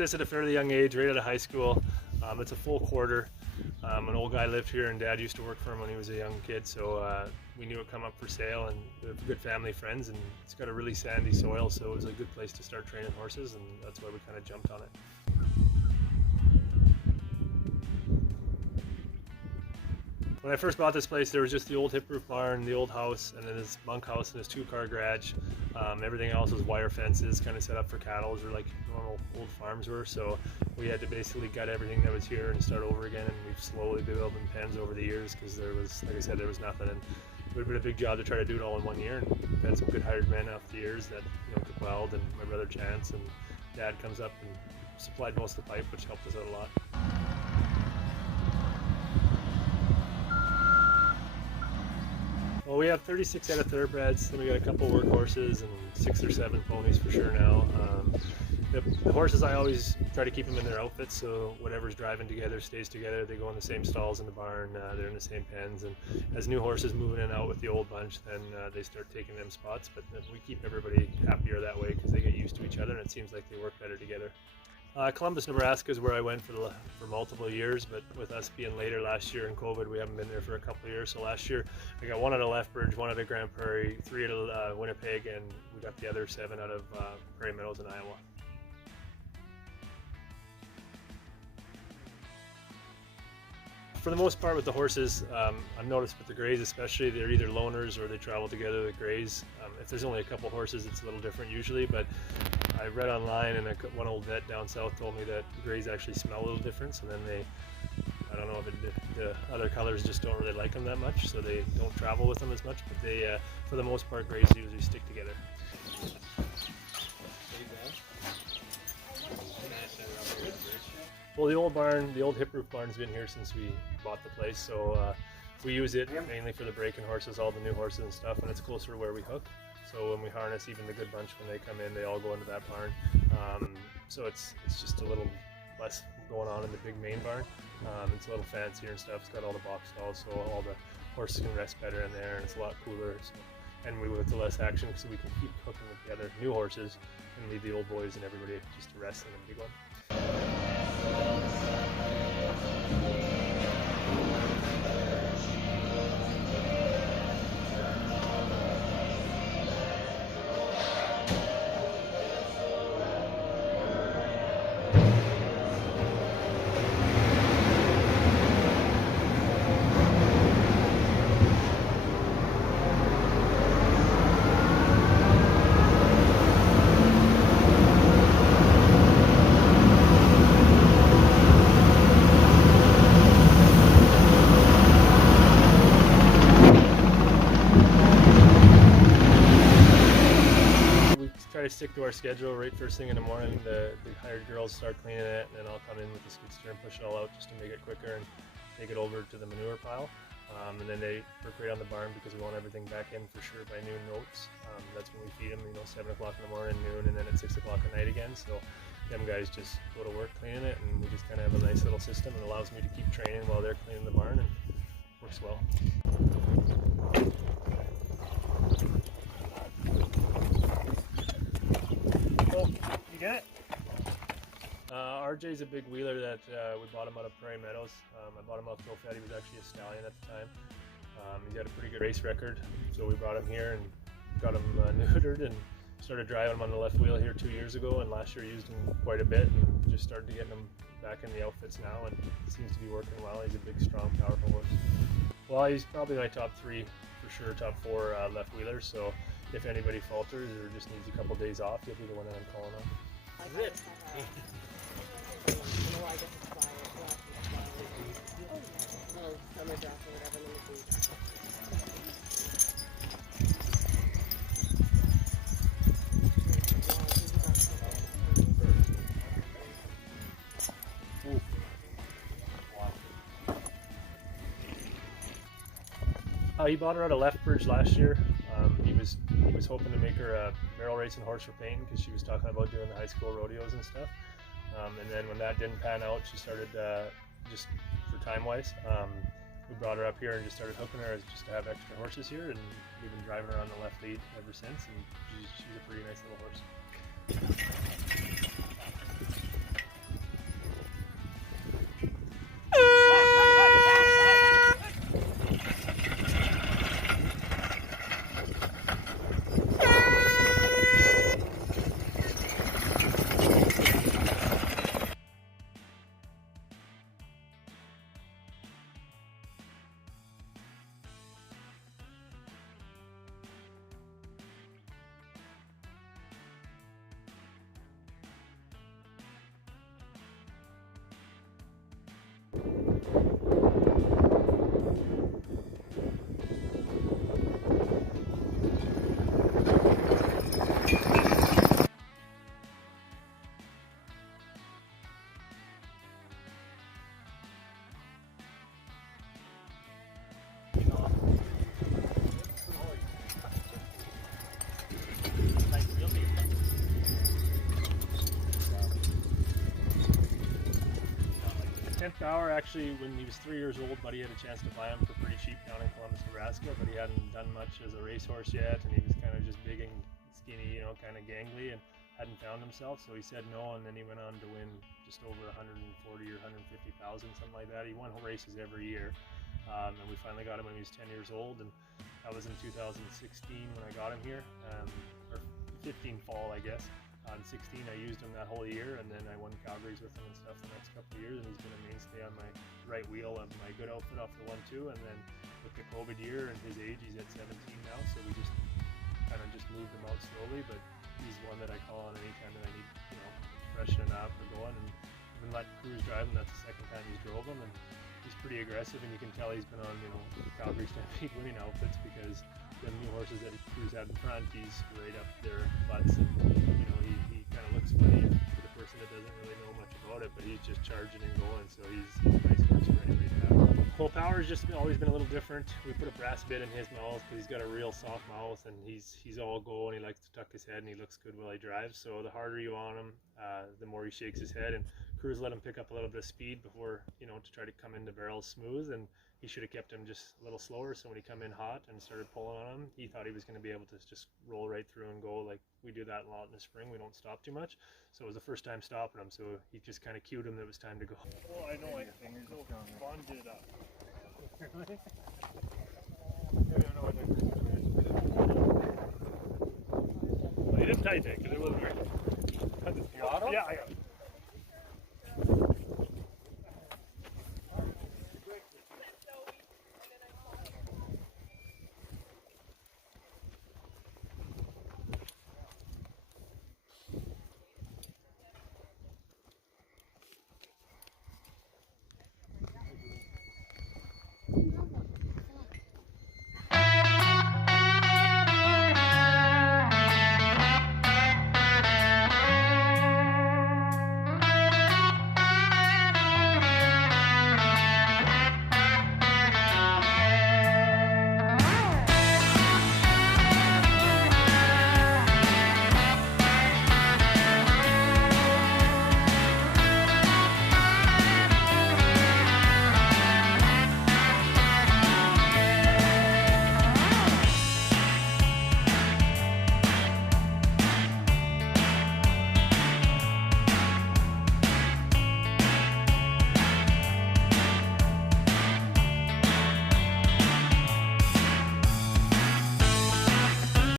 this at a fairly young age, right out of high school. It's a full quarter. An old guy lived here, and Dad used to work for him when he was a young kid, so we knew it come up for sale, and we have good family friends, and it's got a really sandy soil, so it was a good place to start training horses, and that's why we kind of jumped on it. When I first bought this place, there was just the old hip roof barn, the old house, and then his bunkhouse and his 2-car garage. Everything else was wire fences, kind of set up for cattle, or like normal old farms were. So we had to basically gut everything that was here and start over again. And we've slowly been building pens over the years because there was, like I said, there was nothing. And it would have been a big job to try to do it all in 1 year. And we've had some good hired men off the years that took Weld and my brother Chance, and Dad comes up and supplied most of the pipe, which helped us out a lot. Well, we have 36 head of thoroughbreds, then we got a couple workhorses and 6 or 7 ponies for sure now. The horses, I always try to keep them in their outfits, so whatever's driving together stays together. They go in the same stalls in the barn, they're in the same pens, and as new horses move in and out with the old bunch, then they start taking them spots, but we keep everybody happier that way because they get used to each other and it seems like they work better together. Columbus, Nebraska is where I went for multiple years, but with us being later last year in COVID, we haven't been there for a couple of years. So last year, I got 1 out of Lethbridge, 1 out of Grand Prairie, 3 out of Winnipeg, and we got the other 7 out of Prairie Meadows in Iowa. For the most part with the horses, I've noticed with the grays especially, they're either loners or they travel together with grays. If there's only a couple horses, it's a little different usually, but I read online and one old vet down south told me that grays actually smell a little different, so then I don't know if the other colors just don't really like them that much, so they don't travel with them as much, but they, for the most part, grays usually stick together. Well, the old barn, the old hip roof barn's been here since we bought the place, so we use it mainly for the breaking horses, all the new horses and stuff, and it's closer to where we hook. So when we harness, even the good bunch, when they come in, they all go into that barn. So it's just a little less going on in the big main barn. It's a little fancier and stuff. It's got all the box stalls, so all the horses can rest better in there, and it's a lot cooler. So, and we with the less action, so we can keep hooking with the other new horses and leave the old boys and everybody just to rest in the big one. Try to stick to our schedule. Right first thing in the morning, the hired girls start cleaning it, and then I'll come in with the skid steer and push it all out just to make it quicker and take it over to the manure pile. And then they work right on the barn because we want everything back in for sure by noon notes. That's when we feed them, 7 o'clock in the morning, noon, and then at 6 o'clock at night again. So them guys just go to work cleaning it, and we just kind of have a nice little system. It allows me to keep training while they're cleaning the barn, and works well. You get it? RJ's a big wheeler that we bought him out of Prairie Meadows. I bought him off Phil Fed. He was actually a stallion at the time. He's got a pretty good race record, so we brought him here and got him neutered and started driving him on the left wheel here 2 years ago, and last year used him quite a bit and just started getting him back in the outfits now, and it seems to be working well. He's a big, strong, powerful horse. Well, he's probably my top 3 for sure, top 4 left wheelers, so if anybody falters or just needs a couple days off, he'll be the one that I'm calling on. That's it. He bought her out of Lethbridge last year. He was hoping to make her a barrel racing horse for Payton because she was talking about doing the high school rodeos and stuff. And then when that didn't pan out, she started just for time-wise. We brought her up here and just started hooking her just to have extra horses here, and we've been driving her on the left lead ever since. And she's a pretty nice little horse. Bauer, actually, when he was 3 years old, Buddy had a chance to buy him for pretty cheap down in Columbus, Nebraska, but he hadn't done much as a racehorse yet, and he was kind of just big and skinny, you know, kind of gangly, and hadn't found himself, so he said no, and then he went on to win just over 140 or 150,000, something like that. He won races every year, and we finally got him when he was 10 years old, and that was in 2016 when I got him here, or 15 fall, I guess. In 16, I used him that whole year, and then I won Calgary's with him and stuff the next couple of years, and he's been a mainstay on my right wheel of my good outfit off the 1-2, and then with the COVID year and his age, he's at 17 now, so we just kind of just moved him out slowly, but he's one that I call on anytime that I need, you know, freshening up or going, and I've been letting Cruz drive him. That's the second time he's drove him, and he's pretty aggressive, and you can tell he's been on, you know, Calgary Stampede winning outfits, because the new horses that Cruz had in front, he's right up their butts, and you know, he kind of looks funny for the person that doesn't really know much about it, but he's just charging and going, so he's a nice horse for anybody to have. Well, Power's just always been a little different. We put a brass bit in his mouth because he's got a real soft mouth, and he's all go, and he likes to tuck his head, and he looks good while he drives. So the harder you on him, the more he shakes his head. And Cruz let him pick up a little bit of speed before, you know, to try to come into barrels smooth, and he should have kept him just a little slower. So when he come in hot and started pulling on him, he thought he was going to be able to just roll right through and go. Like we do that a lot in the spring. We don't stop too much. So it was the first time stopping him. So he just kind of cued him that it was time to go. Oh, I know. I bonded it up. Well, he didn't tighten it because it wasn't very. Yeah, I got it.